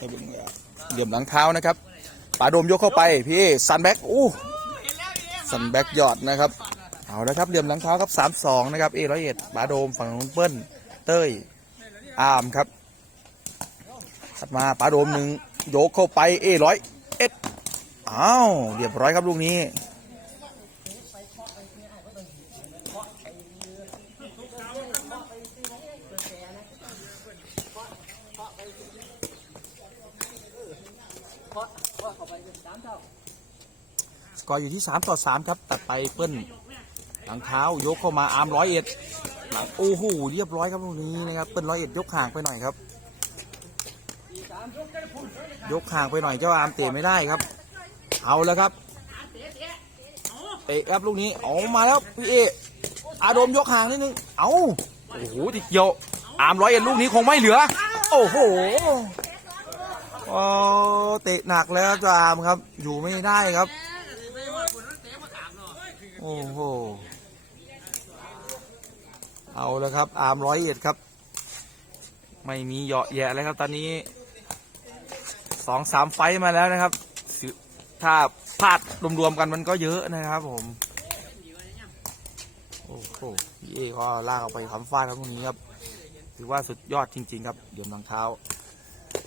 ให้เป็นเหลี่ยมหลังเท้านะครับป๋าโดมยกเข้าไปพี่ซันแบ็กอู้ซันแบ็กยอดนะครับเอาแล้วครับเหลี่ยมหลังเท้าครับสามสองนะครับเอร้อยเอ็ดป๋าโดมฝั่งนู้นเปิ้ลเต้ยอามครับถัดมาป๋าโดมหนึ่งยกเข้าไปเอร้อยเอ็ดอ้าวเรียบร้อยครับลูกนี้ สกอร์อยู่ที่ 3 ต่อ 3 ครับ ตัดไปเปิ้ลหลังเท้ายกเข้ามาอาร์มร้อยเอ็ดหลังโอ้โหเรียบร้อยครับตรงนี้นะครับเปิ้ลร้อยเอ็ดยกห่างไปหน่อยครับ ยกห่างไปหน่อยเจ้าอาร์มเตะไม่ได้ครับ เอาแล้วครับเตะครับลูกนี้เอามาแล้วพี่เออาโดมยกห่างนิดนึงเอาโอ้โหติดเกี่ยวอาร์มร้อยเอ็ดลูกนี้คงไม่เหลือ โอ้โห โอ้เตะหนักแล้วจ้ามครับ อยู่ไม่ได้ครับ โอ้โห เอาแล้วครับ อามร้อยเอ็ดครับ ไม่มีเหยาะแยะเลยครับ ตอนนี้สองสามไฟมาแล้วนะครับ ถ้าพลาดรวมๆกันมันก็เยอะนะครับผม โอ้โหพี่เอก็ลากเอาไปทำฟาดครับตรงนี้ครับ ถือว่าสุดยอดจริง ๆ ครับเดี๋ยวรองเท้า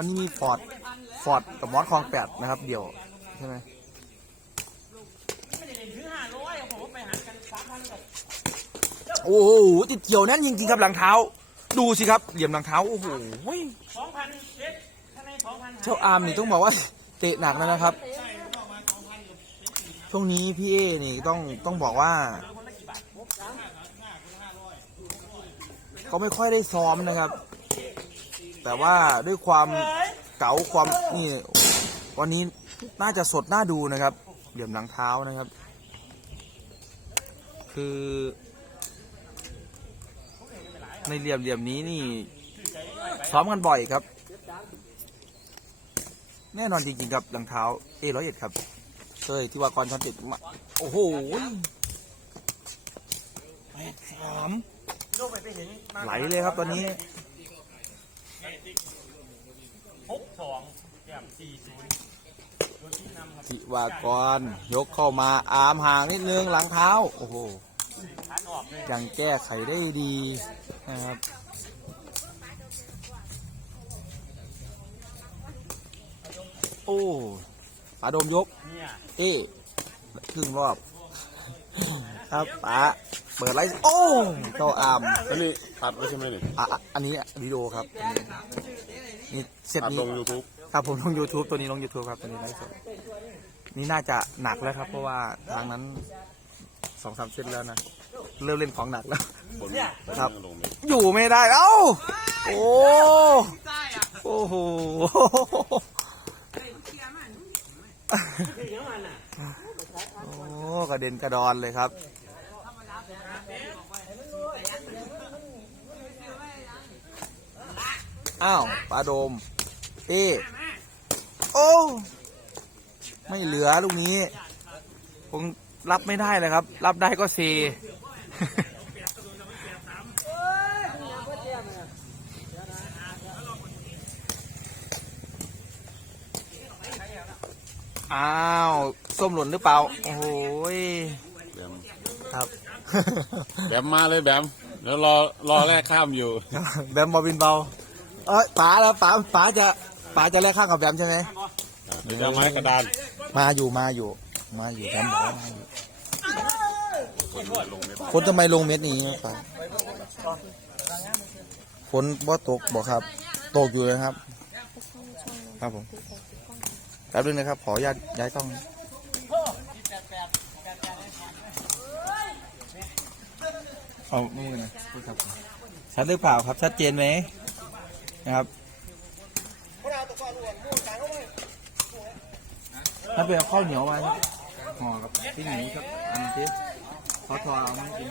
วันนี้มีฟอร์ดฟอร์ดกับมอสคลองแปดนะครับ เดี่ยวใช่ไหมโอ้โหติดเกี่ยวแน่นจริงๆครับหลังเท้า ดูสิครับเหลี่ยมหลังเท้าโอ้โหเจ็ดคะแนนสองพันเจ้าอาร์มนี่ต้องบอกว่าเตะหนักแล้วนะครับ ช่วงนี้พี่เอนี่ต้องต้องบอกว่าเขาไม่ค่อยได้ซ้อมนะครับ แต่ว่าด้วยความเก๋าความนี่วันนี้น่าจะสดน่าดูนะครับ เหลี่ยมหลังเท้านะครับ คือในเหลี่ยมเหลี่ยมนี้นี่ซ้อมกันบ่อยครับ แน่นอนจริงๆครับหลังเท้าเอร้อยเอ็ดครับเฮ้ยที่ว่ากรชันติดมาโอ้โหแปดสามไปไปเห็นไหลเลยครับตอนนี้ หกสองแก้มสี่ศูนย์ทิวากร ยกเข้ามาอามห่างนิดนึงหลังเท้า โอ้โห ยังแก้ไขได้ดีนะครับโอ้ป๋าดมยกเนี่ยเอ๊ครึ่งรอบ ครับป๋า เปิดไลฟ์โอ้เจ้าอาร์มอันนี้อัดไว้ใช่ไหมนี่อะอะอันนี้วิดีโอครับอันนี้นี่เสร็จอัดนี้ลง YouTube ครับผมลง YouTube ตัวนี้ลง YouTube ครับตัวนี้ไลฟ์สดนี่น่าจะหนักแล้วครับ เพราะว่าทางนั้นสองสามเซตแล้วนะ เริ่มเล่นของหนักแล้วบนครับ ลงนี่อยู่ไม่ได้เอ้าโอ้โอ้โหโอ้กระเด็นกระดอนเลยครับ อ้าวปลาโดมเอ้โอ้ ไม่เหลือลูกนี้ คงรับไม่ได้เลยครับ รับได้ก็เซอ้าวส้มหล่นหรือเปล่า โอ้โหยแบมครับ แบมมาเลยแบมเดี๋ยวรอรอแรกข้ามอยู่ แบมบอบินเบา เอ้ยป๋าแล้วป๋าป๋าจะป๋าจะแลกข้างกับแบมใช่ไหมเดี๋ยวจะเอาไม้กระดานมาอยู่มาอยู่ มาอยู่แบมบอกว่ามาอยู่คนลงไม่ได้ฝนทำไมลงเม็ดนี้ป๋าฝนบ่ตกบอกครับ ตกอยู่เลยครับ ครับผมแป๊บนึงนะครับ ขออนุญาตย้ายกล้องเอามือนะพูดครับชัดหรือเปล่าครับ ชัดเจนไหม ครับถ้าเป็นข้าวเหนียวมาห่อกับที่ไหนครับอันที่พอทอเอาไม่กิน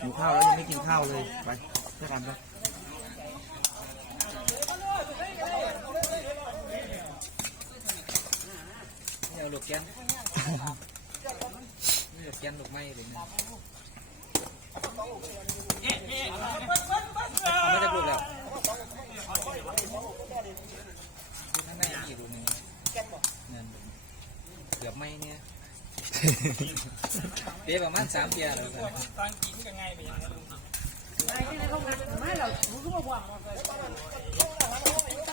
หนูข้าวแล้วยังไม่กินข้าวเลยไปช่กันไปเอาลุกแกนลุกแกนลุกไม้เลยนะไม่ได้ลุกแล้ว ข้างในอีกลูกหนึงนั่นเกือบไม่เนี่ยเตะประมาณสามเทียแล้วกัน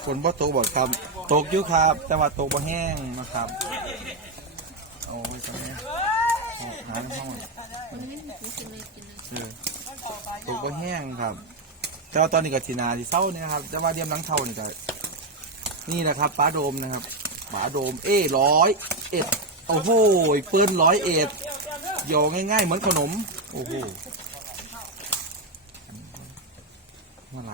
ฝนบ่ตกบ่ครับ ตกอยู่ครับ แต่ว่าตกบ่แห้งนะครับโอ้ยตรงนี้หาในห้องเออตกบ่แห้งครับ แต่ว่าตอนนี้ก็ทีนาที่เศร้าเนี่ยครับแต่ว่าเดียมหลังเท่านี่ก็นี่นะครับป้าโดมนะครับป้าโดมเอ้ร้อยเอ็ดโอ้โหเปิ้นร้อยเอ็ดโยงง่าย ๆ เหมือนขนม โอ้โหอะไร